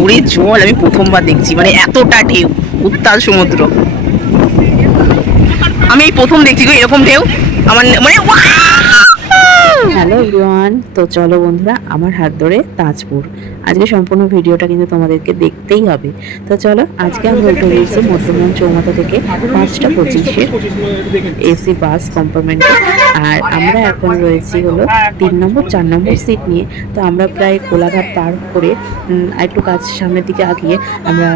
জোরে জল আমি প্রথমবার দেখছি মানে এতটা ঢেউ, উত্তাল সমুদ্র। আমি এই প্রথম দেখছি গো, এরকম ঢেউ, আমার মানে হ্যালো এভরিওয়ান, তো চলো বন্ধুরা, আমার হাত ধরে তাজপুর। আজকে সম্পূর্ণ ভিডিওটা কিন্তু তোমাদেরকে দেখতেই হবে। তো চলো, আজকে আমরা উঠে গিয়েছি মধ্যমগ্রাম চৌমাথা থেকে পাঁচটা পঁচিশে এসি বাস কম্পার্টমেন্টে আর আমরা এখন রয়েছি হলো তিন নম্বর, চার নম্বর সিট নিয়ে। তো আমরা প্রায় কোলাঘাট পার করে একটু কাজ সামনের দিকে আগিয়ে আমরা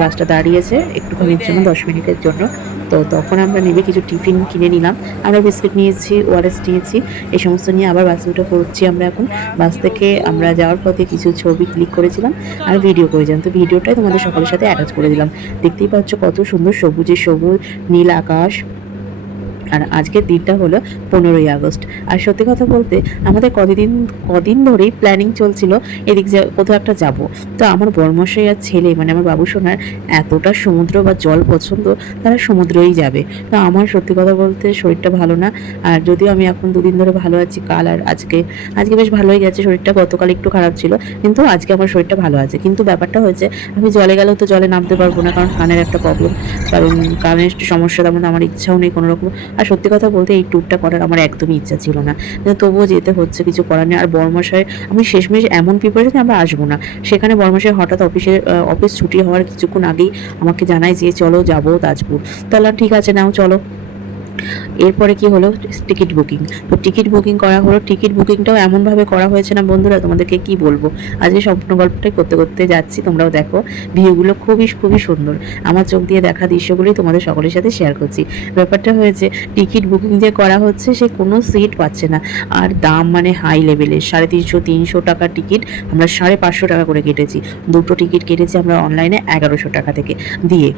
বাসটা দাঁড়িয়েছে একটুখানির জন্য, দশ মিনিটের জন্য। তো তখন আমরা নেবে কিছু টিফিন কিনে নিলাম। আমরা বিস্কিট নিয়েছি ওআরএস নিয়েছি, এই সমস্ত নিয়ে আবার বাসে উঠে পড়ছি আমরা এখন। বাস থেকে আমরা যাওয়ার পথে কিছু ছবি ক্লিক করেছিলাম আর ভিডিও করেছিলাম তো ভিডিওটাই তোমাদের সকলের সাথে অ্যাটাচ করে দিলাম। দেখতেই পাচ্ছ কত সুন্দর সবুজে সবুজ, নীল আকাশ। আর আজকের দিনটা হলো পনেরোই আগস্ট। আর সত্যি কথা বলতে, আমাদের কদিন কদিন ধরেই প্ল্যানিং চলছিল এদিক কোথাও একটা যাব। তো আমার বর্মশাই আর ছেলে মানে আমার বাবু সোনার, এতটা সমুদ্র বা জল পছন্দ, তারা সমুদ্রেই যাবে। তো আমার সত্যি কথা বলতে শরীরটা ভালো না। আর যদিও আমি এখন দুদিন ধরে ভালো আছি, কাল আর আজকে আজকে বেশ ভালোই গেছে, শরীরটা গতকাল একটু খারাপ ছিল, কিন্তু আজকে আমার শরীরটা ভালো আছে। কিন্তু ব্যাপারটা হয়েছে, আমি জলে গেলেও তো জলে নামতে পারব না, কারণ কানের একটা প্রবলেম কারণ কানের সমস্যা তেমন আমার ইচ্ছাও নেই কোনো রকম আর সত্যি কথা বলতে এই ট্যুরটা করার আমার একদমই ইচ্ছা ছিল না। তবুও যেতে হচ্ছে, কিছু করার নেই। আর বর্মশায় আমি শেষমেশ এমন প্রিপারেশন আমরা আসব না। সেখানে বর্মশায় হঠাৎ অফিসে অফিস ছুটি হওয়ার কিছুক্ষণ আগেই আমাকে জানায় যে, চলো যাব তাজপুর তাহলে ঠিক আছে, নাও চলো। এরপরে কি হলো? Ticket booking. তো টিকিট বুকিং করা হলো। টিকিট বুকিংটাও এমনভাবে করা হয়েছে না বন্ধুরা? তোমাদেরকে কি বলব? আজকে সম্পূর্ণ গল্পটাই করতে করতে যাচ্ছি, তোমরাও দেখো। ভিউগুলো খুবই খুবই সুন্দর। আমার চোখ দিয়ে দেখা দৃশ্যগুলোই তোমাদের সকলের সাথে শেয়ার করছি। ব্যাপারটা হয়েছে, টিকিট বুকিং যে করা হচ্ছে, সে কোনো সিট পাচ্ছে না। আর দাম মানে হাই লেভেলের সাড়ে তিনশো তিনশো টাকার টিকিট আমরা সাড়ে পাঁচশো টাকা করে কেটেছি। দুটো টিকিট কেটেছি আমরা অনলাইনে এগারোশো টাকা থেকে। দিয়ে,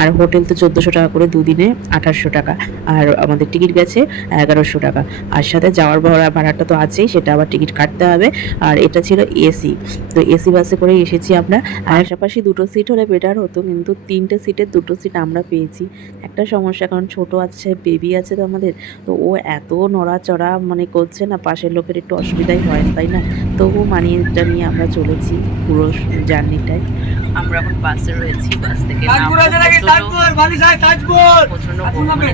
আর হোটেল তো চোদ্দোশো টাকা করে দুদিনে আঠাশশো টাকা। আর আমাদের টিকিট গেছে এগারোশো টাকা। আর সাথে যাওয়ার ভাড়া ভাড়াটা তো আছেই সেটা আবার টিকিট কাটতে হবে। আর এটা ছিল এসি। তো এসি বাসে করে এসেছি আমরা। আর পাশাপাশি দুটো সিট হলে বেটার হতো কিন্তু তিনটে সিটের দুটো সিট আমরা পেয়েছি। একটা সমস্যা কারণ ছোট আছে বেবি আছে তো আমাদের। তো ও এত নড়াচড়া মানে করছে না পাশের লোকের একটু অসুবিধাই হয় তাই না? তবু মানিয়েটা নিয়ে আমরা চলেছি পুরো জার্নিটায় আমরা এখন বাসে রয়েছি বাস থেকে প্রচণ্ড পরিমাণে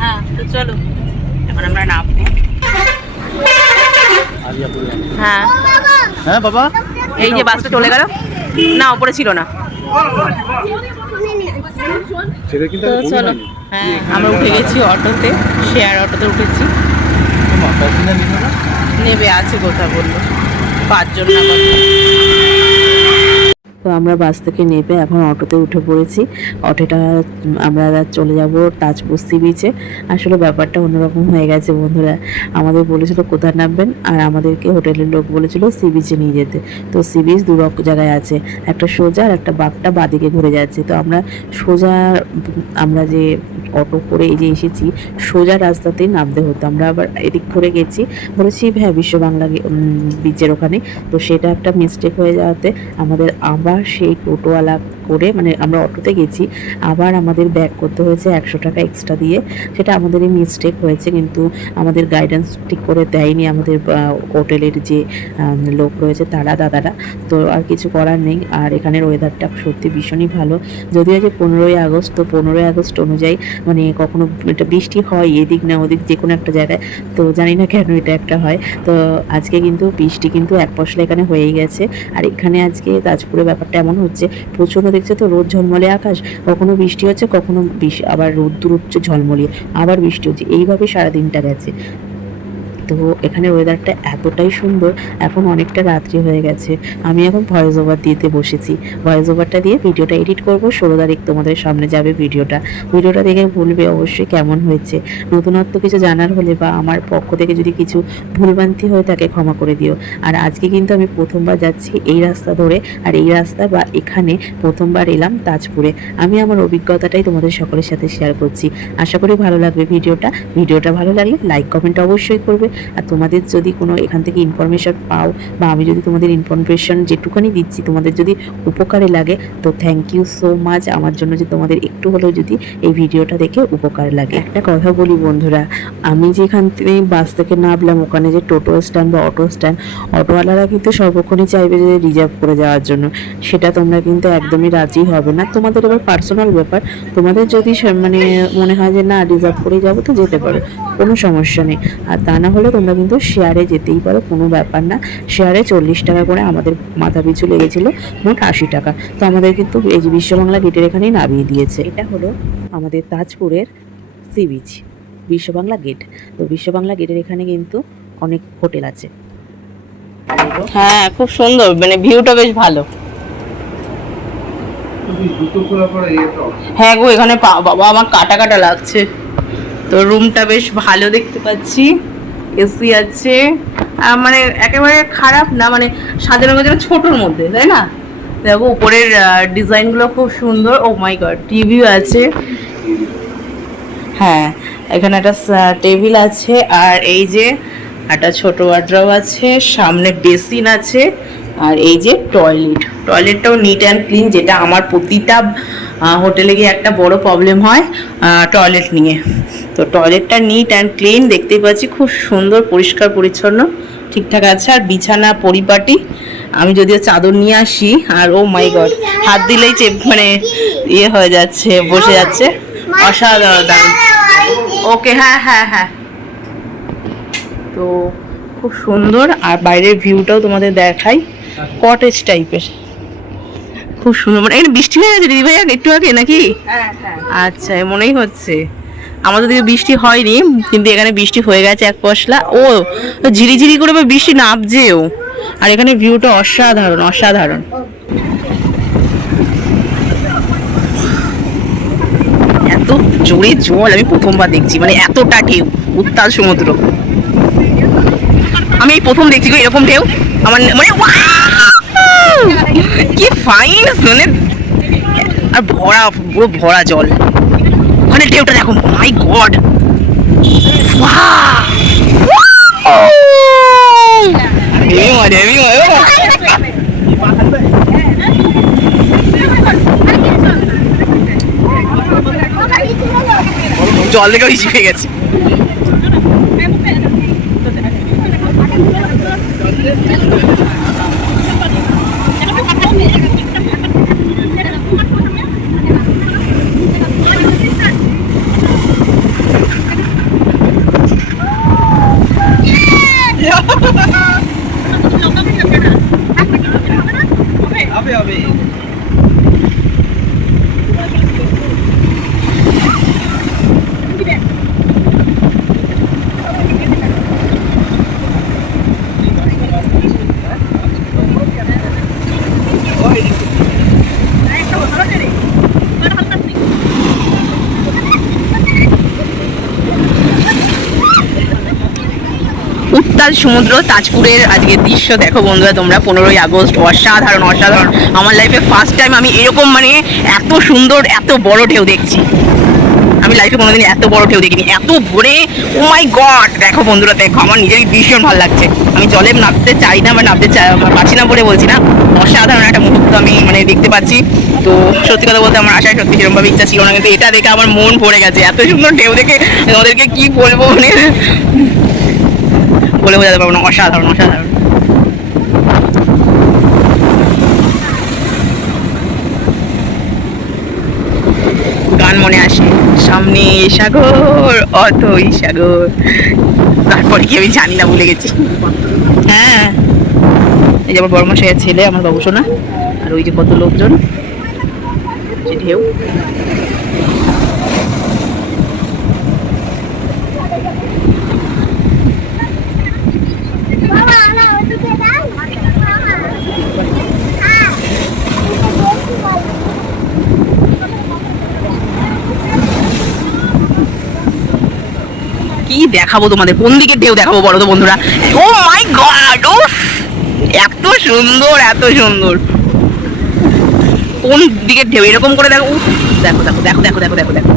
হ্যাঁ তো চলো। এখন আমরা নামবো। হ্যাঁ। হ্যাঁ বাবা। এই যে বাসটা চলে গেল। না ওপরে ছিল না। তো চলো। হ্যাঁ আমরা উঠে গেছি অটোতে। শেয়ার অটোতে উঠেছি। নেবে আছে কোথা বলল। পাঁচজন না তো আমরা বাস থেকে নেবে এখন অটোতে উঠে পড়েছি। অটোটা, আমরা চলে যাব তাজপুর সি বিচে আসলে ব্যাপারটা অন্যরকম হয়ে গেছে বন্ধুরা। আমাদের বলেছিল কোথায় নামবেন, আর আমাদেরকে হোটেলের লোক বলেছিল সি বিচে নিয়ে যেতে। তো সি বিচ দু রকম জায়গায় আছে। একটা সোজা আর একটা বাঘটা বাদিকে ঘুরে যাচ্ছে। তো আমরা সোজা, আমরা যে অটো করে এই যে এসেছি, সোজা রাস্তাতেই নামতে হতো। আমরা আবার এদিক করে গেছি বলেছি হ্যাঁ বিশ্ব বাংলা বিচের ওখানে। তো সেটা একটা মিস্টেক হয়ে যাওয়াতে আমাদের আবার সেই টোটোওয়ালা করে মানে আমরা অটোতে গেছি, আবার আমাদের ব্যাক করতে হয়েছে একশো টাকা এক্সট্রা দিয়ে। সেটা আমাদেরই মিস্টেক হয়েছে, কিন্তু আমাদের গাইডেন্স ঠিক করে দেয়নি আমাদের হোটেলের যে লোক রয়েছে তারা, দাদারা। তো আর কিছু করার নেই। আর এখানের ওয়েদারটা সত্যি ভীষণই ভালো। যদিও যে পনেরোই আগস্ট, তো পনেরোই আগস্ট অনুযায়ী মানে কখনো এটা বৃষ্টি হয়, এদিক না ওদিক যে কোনো একটা জায়গায়। তো জানি না কেন এটা একটা হয়। তো আজকে কিন্তু বৃষ্টি কিন্তু এক পশলা এখানে হয়েই গেছে। আর এখানে আজকে তাজপুরে ব্যাপারটা এমন হচ্ছে, প্রচণ্ড দেখছে তো রোদ ঝলমলে আকাশ, কখনো বৃষ্টি হচ্ছে, কখনো আবার রোদ্দুর হচ্ছে ঝলমলিয়ে আবার বৃষ্টি হচ্ছে। এইভাবে সারাদিনটা গেছে। তো এখানে ওয়েদারটা এতটাই সুন্দর, এখন অনেকটা রাত্রি হয়ে গেছে। আমি এখন ভয়েস ওভার দিতে বসেছি। ভয়েস ওভারটা দিয়ে ভিডিওটা এডিট করব, ষোলো তারিখ তোমাদের সামনে যাবে ভিডিওটা ভিডিওটা দেখে বলবে অবশ্যই কেমন হয়েছে। নতুনত্ব কিছু জানার হলে বা আমার পক্ষ থেকে যদি কিছু ভুলভ্রান্তি হয়ে থাকে ক্ষমা করে দিও। আর আজকে কিন্তু আমি প্রথমবার যাচ্ছি এই রাস্তা ধরে, আর এই রাস্তা বা এখানে প্রথমবার এলাম তাজপুরে। আমি আমার অভিজ্ঞতাটাই তোমাদের সকলের সাথে শেয়ার করছি। আশা করি ভালো লাগবে ভিডিওটা ভিডিওটা ভালো লাগলে লাইক কমেন্ট অবশ্যই করবে। আর তোমাদের যদি কোনো এখান থেকে ইনফরমেশন পাও বা আমি যদি তোমাদের ইনফরমেশন যেটুখানি দিচ্ছি, তোমাদের যদি উপকারে লাগে, তো থ্যাংক ইউ সো মাচ আমার জন্য যে তোমাদের একটু হলেও যদি এই ভিডিওটা দেখে উপকার লাগে। একটা কথা বলি বন্ধুরা, আমি যেখান থেকে বাস থেকে নামলাম, ওখানে যে টোটো স্ট্যান্ড বা অটো স্ট্যান্ড অটোওয়ালারা কিন্তু সর্বক্ষণই চাইবে যে রিজার্ভ করে যাওয়ার জন্য। সেটা তোমরা কিন্তু একদমই রাজি হবে না। তোমাদের এবার পার্সোনাল ব্যাপার। তোমাদের যদি মানে মনে হয় যে না রিজার্ভ করে যাব তো যেতে পারো, কোনো সমস্যা নেই। আর তা না হলে তোমরা কিন্তু শেয়ারে যেতেই পারো, কোনো ব্যাপার না। শেয়ারে চল্লিশ টাকা করে আমাদের মাথা পিছু লেগেছিল, মোট আশি টাকা। তো আমাদের কিন্তু এই যে বিশ্ববাংলা গেটের এখানেই নামিয়ে দিয়েছে। এটা হলো আমাদের তাজপুরের সি বিচ বিশ্ববাংলা গেট তো বিশ্ববাংলা গেটের এখানে কিন্তু অনেক হোটেল আছে। হ্যাঁ খুব সুন্দর মানে ভিউটা বেশ ভালো। হ্যাঁ গো, এখানে বাবা, আমার কাটা কাটা লাগছে। তো রুমটা বেশ ভালো দেখতে পাচ্ছি। এসি আছে। মানে একেবারে খারাপ না মানে সাজানো গোছানো ছোটোর মধ্যে, তাই না? দেখো, উপরের ডিজাইনগুলো খুব সুন্দর। ও মাই গড টিভিও আছে। হ্যাঁ এখানে একটা টেবিল আছে। আর এই যে একটা ছোট ওয়ার্ড্রব আছে, সামনে বেসিন আছে। আর এই যে টয়লেট টয়লেটটাও নিট অ্যান্ড ক্লিন যেটা আমার প্রতিটা হোটেলে গিয়ে একটা বড় প্রবলেম হয় টয়লেট নিয়ে। তো টয়লেটটা নিট অ্যান্ড ক্লিন দেখতেই পাচ্ছি খুব সুন্দর, পরিষ্কার, পরিচ্ছন্ন, ঠিকঠাক আছে। আর বিছানা, পরিপাটি, আমি যদিও চাদর নিয়ে আসি, আর ও মাই গড হাত দিলেই চেপ মানে ইয়ে হয়ে যাচ্ছে, বসে যাচ্ছে। অসাধারণ। ওকে হ্যাঁ হ্যাঁ হ্যাঁ। তো খুব সুন্দর, আর বাইরের ভিউটাও তোমাদের দেখাই কটেজ টাইপের খুব সুন্দর। মানে এখানে বৃষ্টি হয়ে গেছে দিদি ভাইয়া? একটু আগে নাকি? আচ্ছা মনেই হচ্ছে। আমাদের দিকে বৃষ্টি হয়নি কিন্তু এখানে বৃষ্টি হয়ে গেছে এক পশলা। ও ঝিরিঝিরি করে বৃষ্টি নামছেও। আর এখানে ভিউটা অসাধারণ অসাধারণ। এত জোরে জল আমি প্রথমবার দেখছি। মানে এতটা ঢেউ উত্তাল সমুদ্র। আমি এই প্রথম দেখছি গো এরকম ঢেউ। আমার মানে wow! কি ফাইন মানে আর ভরা, পুরো ভরা জল। ওখানে ঢেউটা দেখো মাই গড জল দেখে পেয়ে গেছে। উত্তাল সমুদ্র, তাজপুরের আজকের দৃশ্য। দেখো বন্ধুরা তোমরা, পনেরোই আগস্ট, অসাধারণ অসাধারণ। আমার লাইফে ফার্স্ট টাইম আমি এরকম মানে এত সুন্দর, এত বড় ঢেউ দেখছি। আমি লাইফে কোনোদিন এত বড় ঢেউ দেখিনি, এত ভোরে। ও মাই গড দেখো বন্ধুরা, দেখো, আমার নিজেরই ভীষণ ভালো লাগছে। আমি জলে নামতে চাই না, বা নামতে পারছি না বলে বলছি না। অসাধারণ একটা মুহূর্ত আমি মানে দেখতে পাচ্ছি। তো সত্যি কথা বলতে আমার আশায় সত্যি সেরকমভাবে ইচ্ছা ছিল না, কিন্তু এটা দেখে আমার মন ভরে গেছে। এত সুন্দর ঢেউ দেখে ওদেরকে কি বলব মানে বলে বোঝাতে পারব না। অসাধারণ অসাধারণ গান মনে আসে সামনে সাগর অতই সাগর। তারপর কি আমি জানি না, ভুলে গেছি। হ্যাঁ। এই যে আমার বর্মশাইয়ের ছেলে, আমার বাবু সোনা, আর ওই যে কত লোকজন? ঢেউ। দেখাবো তোমাদের কোন দিকে ঢেউ দেখাবো বলো তো বন্ধুরা? ও মাই গড ও এত সুন্দর এত সুন্দর। কোন দিকে ঢেউ এরকম করে দেখো দেখো দেখো দেখো দেখো দেখো দেখো দেখো।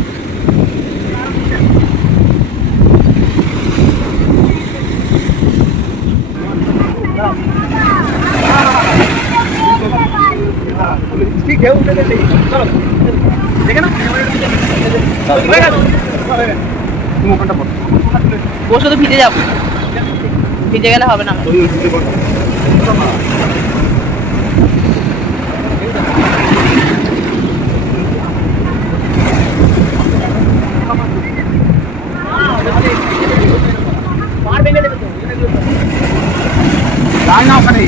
দেখে না বসে তো ভিজে যাব। ভিজে গেলে হবে না ওখানে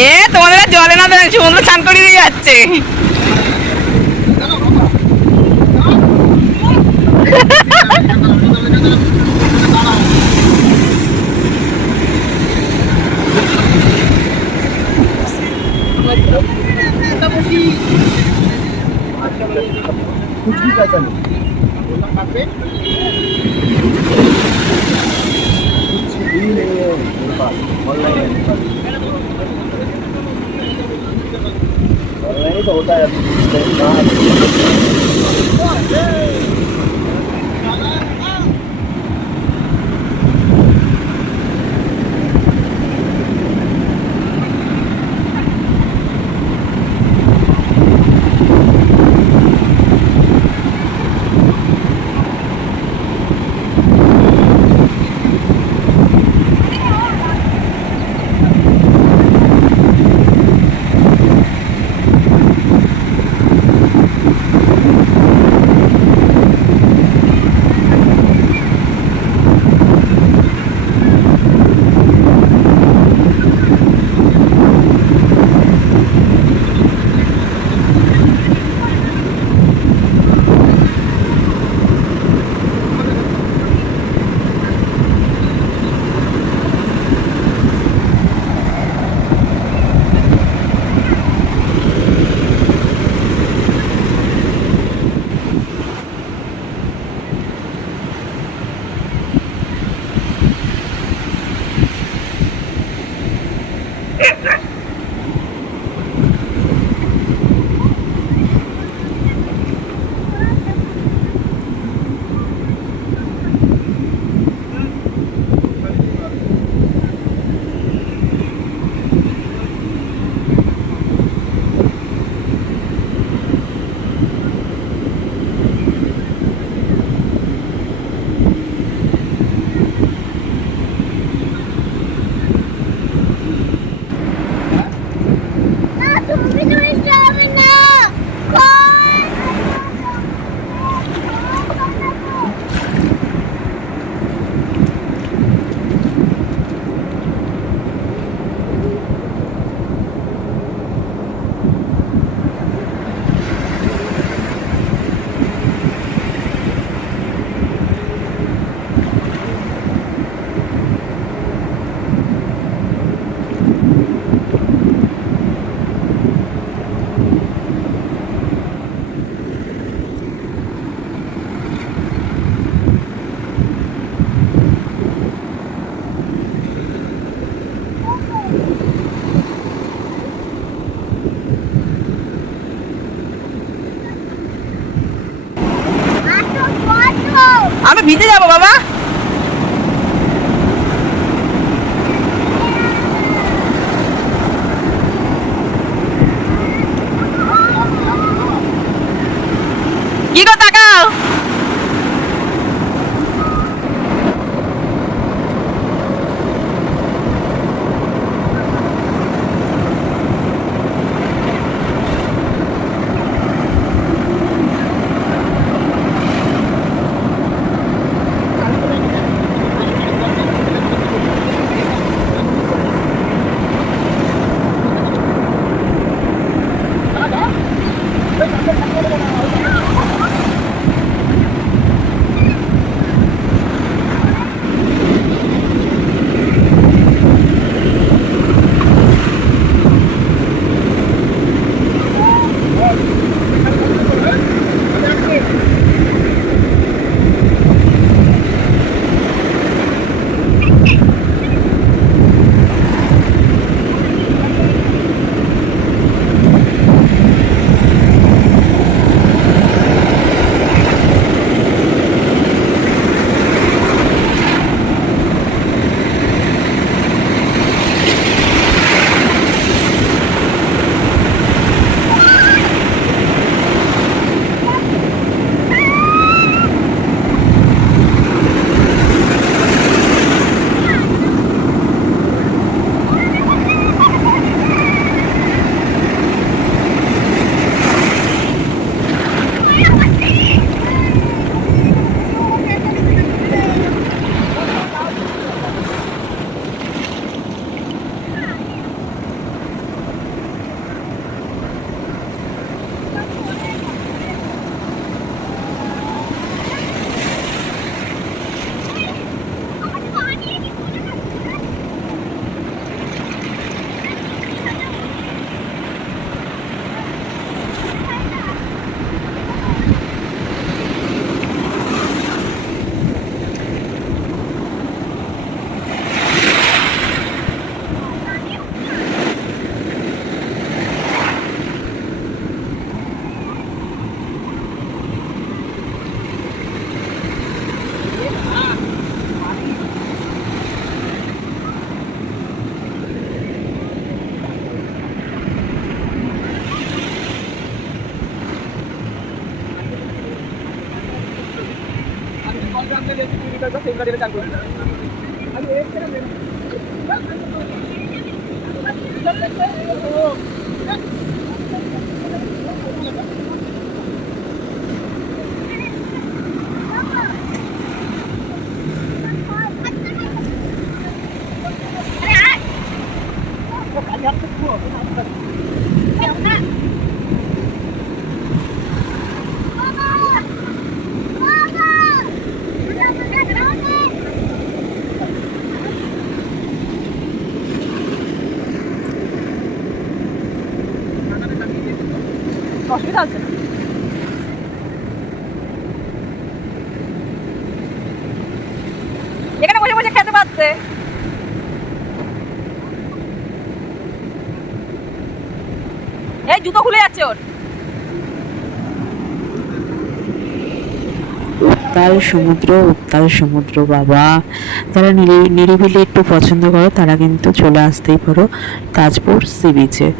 এ তোমাদের আর জলে না দেয় সমুদ্র স্নান করিয়ে দিয়ে যাচ্ছে नहीं तो होता है Nghĩ tụi. ভিজে যাব বাবা ¿Qué es. এই জুতো খুলে যাচ্ছে ওর। উত্তাল সমুদ্র উত্তাল সমুদ্র বাবা। তারা নিরি- নিরিবিলি একটু পছন্দ করো, তারা কিন্তু চলে আসতেই পারো তাজপুর সি বিচে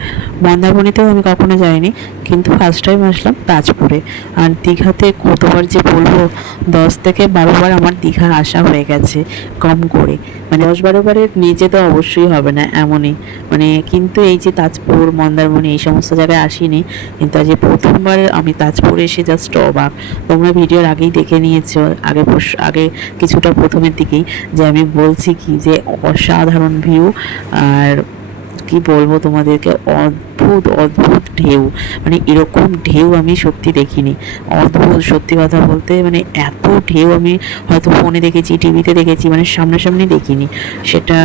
মন্দারমণিতেও আমি কখনো যাইনি, কিন্তু ফার্স্ট টাইম আসলাম তাজপুরে। আর দীঘাতে কতবার যে বলব, দশ থেকে বারোবার আমার দীঘা আসা হয়ে গেছে, কম করে। মানে দশ বারো বারের নিচে তো অবশ্যই হবে না, এমনই। মানে কিন্তু এই যে তাজপুর মন্দারমণি এই সমস্ত জায়গায় আসিনি, কিন্তু আজ প্রথমবার আমি তাজপুরে এসে জাস্ট অবাক। তোমরা ভিডিওর আগেই দেখে নিয়েছো আগে আগে কিছুটা প্রথমের দিকেই যে আমি বলছি কি যে অসাধারণ ভিউ আর কি বলব তোমাদেরকে, অদ্ভুত অদ্ভুত ঢেউ। মানে এরকম ঢেউ আমি সত্যি দেখিনি। অদ্ভুত সত্যি কথা বলতে মানে এত ঢেউ আমি হয়তো ফোনে দেখেছি টিভিতে দেখেছি মানে সামনাসামনি দেখিনি। সেটা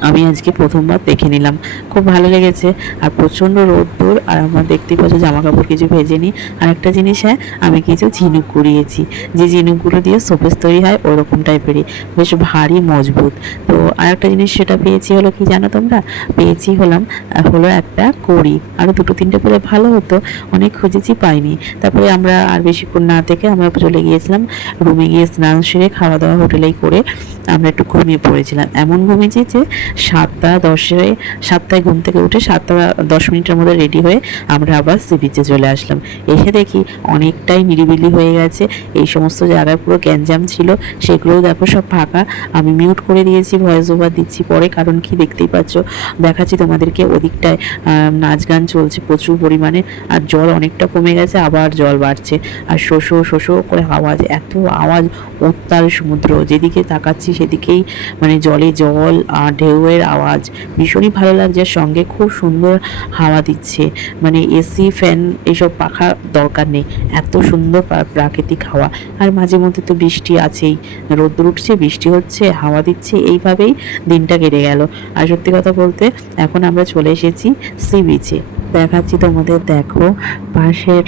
আমি আজকে প্রথমবার দেখে নিলাম। খুব ভালো লেগেছে। আর প্রচণ্ড রোদ্দুর আর আমার দেখতে পাচ্ছ জামা কাপড় কিছু ভেজে নিই আর একটা জিনিস হ্যাঁ আমি কিছু ঝিনুক কুড়িয়েছি। যে ঝিনুকগুলো দিয়ে শোকেস তৈরি হয়, ওরকম টাইপেরই। বেশ ভারী, মজবুত। তো আর একটা জিনিস সেটা পেয়েছি হলো কি জানো তোমরা? পেয়েছি হলাম হলো একটা কড়ি। আরও দুটো তিনটে পেলে ভালো হতো। অনেক খুঁজেছি, পাইনি। তারপরে আমরা আর বেশিক্ষণ না থেকে আমরা চলে গিয়েছিলাম। রুমে গিয়ে স্নান সেরে খাওয়া দাওয়া হোটেলেই করে আমরা একটু ঘুমিয়ে পড়েছিলাম। এমন ঘুমিয়েছি যে সাতটা দশে, সাতটায় ঘুম থেকে উঠে সাতটা দশ মিনিটের মধ্যে রেডি হয়ে আমরা আবার সি বিচে চলে আসলাম। এসে দেখি অনেকটাই নিরিবিলি হয়ে গেছে। এই সমস্ত জায়গায় পুরো গ্যাঞ্জাম ছিল, সেগুলোও দেখো সব ফাঁকা। আমি মিউট করে দিয়েছি ভয়েস ওভার দিচ্ছি পরে, কারণ কি দেখতেই পাচ্ছ? দেখাচ্ছি তোমাদেরকে ওদিকটায় নাচ গান চলছে প্রচুর পরিমাণে, আর জল অনেকটা কমে গেছে, আবার জল বাড়ছে। আর শোষো শোষো করে আওয়াজ, এত আওয়াজ, উত্তাল সমুদ্র। যেদিকে তাকাচ্ছি সেদিকেই মানে জলে জল আর ঢেউয়ের আওয়াজ ভীষণই ভালো লাগছে সঙ্গে খুব সুন্দর হাওয়া দিচ্ছে। মানে এসি, ফ্যান এসব পাখা দরকার নেই, এত সুন্দর প্রাকৃতিক হাওয়া। আর মাঝে মধ্যে তো বৃষ্টি আছেই রোদ্র উঠছে, বৃষ্টি হচ্ছে, হাওয়া দিচ্ছে, এইভাবেই দিনটা কেটে গেল। আর সত্যি কথা বলতে, এখন আমরা চলে এসেছি সি বিচে দেখাচ্ছি তোমাদের, দেখো। পাশের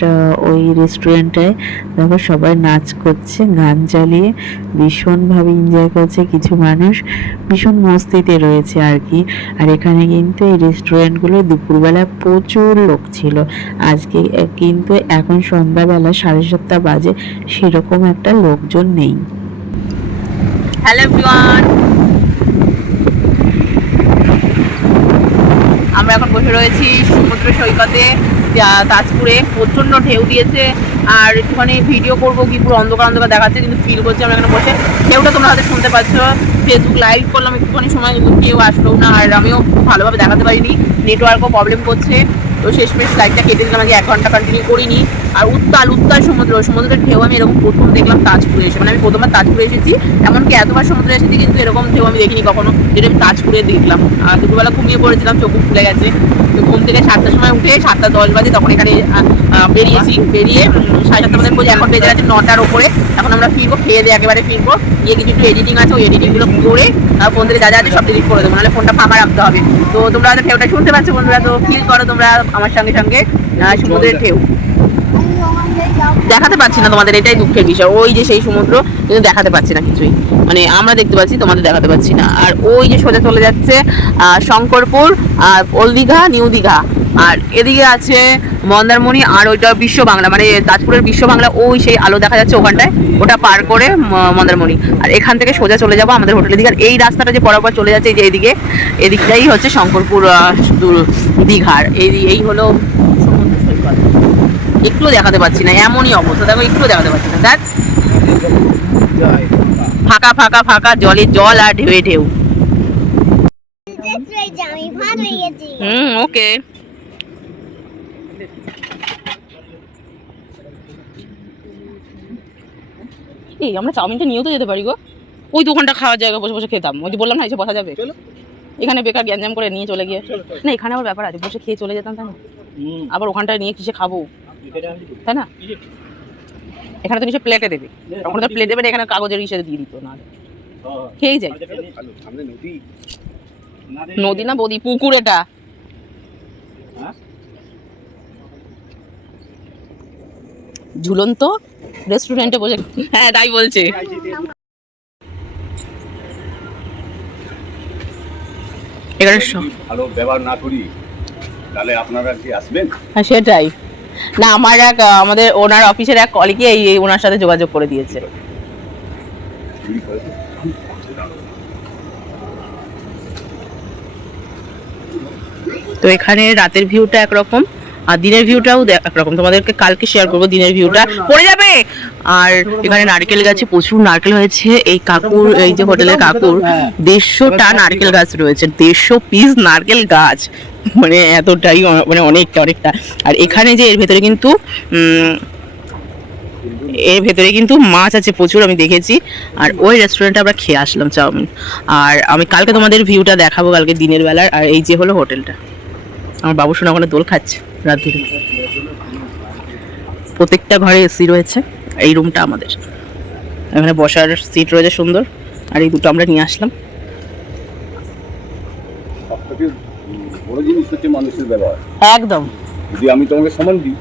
ওই রেস্টুরেন্টটায় দেখো সবাই নাচ করছে, গান চালিয়ে। ভীষণভাবে এনজয় করছে কিছু মানুষ। ভীষণ মস্তিতে রয়েছে আর কি। আর এখানে কিন্তু এই রেস্টুরেন্টগুলো দুপুরবেলা প্রচুর লোক ছিল। আজকে কিন্তু এখন সন্ধ্যাবেলা সাড়ে সাতটা বাজে, সেরকম একটা লোকজন নেই। হ্যালো আমরা এখন বসে রয়েছি সমুদ্র সৈকতে তাজপুরে প্রচণ্ড ঢেউ দিয়েছে। আর একটুখানি ভিডিও করব কি, পুরো অন্ধকার অন্ধকার দেখাচ্ছে, কিন্তু ফিল করছি আমরা এখানে বসে। ঢেউটা তোমরা হয়তো শুনতে পাচ্ছ। ফেসবুক লাইভ করলাম একটুখানি সময়, কিন্তু কেউ আসলো না, আর আমিও ভালোভাবে দেখাতে পারিনি। নেটওয়ার্কও প্রবলেম করছে। তো শেষমেশ লাইভটা কেটে দিলাম আগে এক ঘণ্টা কন্টিনিউ করিনি। আর উত্তাল উত্তাল সমুদ্র, সমুদ্রের ঢেউ, আমি এরকম প্রথম দেখলাম তাজপুরে এসে। মানে আমি প্রথমবার তাজপুরে এসেছি, এমনকি এতবার সমুদ্রে এসেছি, কিন্তু এরকম ঢেউ আমি দেখিনি কখনো। যেটা আমি তাজপুরে দেখলাম। আর দুপুরবেলা ঘুমিয়ে পড়েছিলাম, চোখ খুলে গেছে। তো ঘুম থেকে সাতটার সময় উঠে সাতটা দশ বাজে তখন এখানে বেরিয়েছি। বেরিয়ে সাড়ে সাতটা বাজে পড়ে এখন বেজে গেছে নটার ওপরে। এখন আমরা ফিরবো, খেয়ে দিয়ে একেবারে ফিরবো। গিয়ে কিছু একটু এডিটিং আছে, ওই এডিটিংগুলো করে ফোন থেকে যা যা আছে সব ডিলিট করে দেবো, নাহলে ফোনটা ফাঁকা রাখতে হবে। তো তোমরা হয়তো ঢেউটা শুনতে পাচ্ছ বন্ধুরা, তো ফিল করো তোমরা আমার সঙ্গে সঙ্গে সমুদ্রের ঢেউ। দেখাতে পাচ্ছি না তোমাদের, এটাই দুঃখের বিষয়। ওই যে সেই সমুদ্র, কিন্তু দেখাতে পাচ্ছি না কিছুই। মানে আমরা দেখতে পাচ্ছি, তোমাদের দেখাতে পাচ্ছি না। আর ওই যে সোজা চলে যাচ্ছে শঙ্করপুর আর ওল দীঘা, নিউ দীঘা। আর এদিকে আছে মন্দারমণি, আর ওইটা বিশ্ব বাংলা মানে তাজপুরের বিশ্ব বাংলা, ওই সেই আলো দেখা যাচ্ছে ওখানটায়। ওটা পার করে মন্দারমণি। আর এখান থেকে সোজা চলে যাব আমাদের হোটেলের দিকে। আর এই রাস্তাটা যে বরাবর চলে যাচ্ছে, এই যে এইদিকে, এদিকটাই হচ্ছে শঙ্করপুর দীঘার। এই এই হলো একটুও দেখাতে পাচ্ছি না এমনই অবস্থা। দেখো একটুও দেখাতে পাচ্ছি না। দেখ ফাঁকা ফাঁকা ফাঁকা জলে জল আর ঢেউ গেছি হুম ওকে। এই আমরা চাউমিনটা নিয়েও তো যেতে পারি গো। ওই দোকানটা খাওয়ার জায়গা বসে বসে খেতাম। ওই যে বললাম না এসে বসা যাবে। এখানে বেকার গ্যাঞ্জাম করে নিয়ে চলে গিয়ে। না এখানে আবার ব্যাপার আছে বসে খেয়ে চলে যেতাম তাই না? আবার ওখানটায় নিয়ে কিসে খাব? তাই না? এখানে তো কিছু প্লেটে দেবে। ওখানে তো প্লেট দেবে না এখানে কাগজের হিসেবে দিয়ে দিত না খেয়েই যাই নদী না বদি? পুকুর এটা। ঝুলন্ত রেস্টুরেন্টে বসে। হ্যাঁ তাই বলছে। ভালো ব্যবহার না করি তাহলে আপনারা কি আসবেন? হ্যাঁ সেটাই। না, আমার এক আমাদের ওনার অফিসের এক কলিগে এই ওনার সাথে যোগাযোগ করে দিয়েছে। তো এখানে রাতের ভিউটা একরকম আর দিনের ভিউটাও একরকম। তোমাদেরকে কালকে শেয়ার করব দিনের ভিউটা। পড়ে যাবে! আর এখানে নারকেল গাছে প্রচুর নারকেল হয়েছে। এই কাকুর, এই যে হোটেলের কাকুর, দেড়শোটা নারকেল গাছ রয়েছে। দেড়শো পিস নারকেল গাছ। মানে এতটাই মানে অনেকটা অনেকটা। আর এখানে যে এর ভেতরে কিন্তু এর ভেতরে কিন্তু মাছ আছে প্রচুর, আমি দেখেছি। আর ওই রেস্টুরেন্টে আমরা খেয়ে আসলাম চাউমিন। আর আমি কালকে তোমাদের ভিউটা দেখাবো কালকে দিনের বেলার। আর এই যে হলো হোটেলটা। আমার বাবু শোনা ওখানে দোল খাচ্ছে। রাত প্রত্যেকটা ঘরে এসি রয়েছে এই রুমটা আমাদের। এখানে বসার সিট রয়েছে সুন্দর আর এই দুটো আমরা নিয়ে আসলাম। একদম। যদি আমি তোমাকে সমান দিই।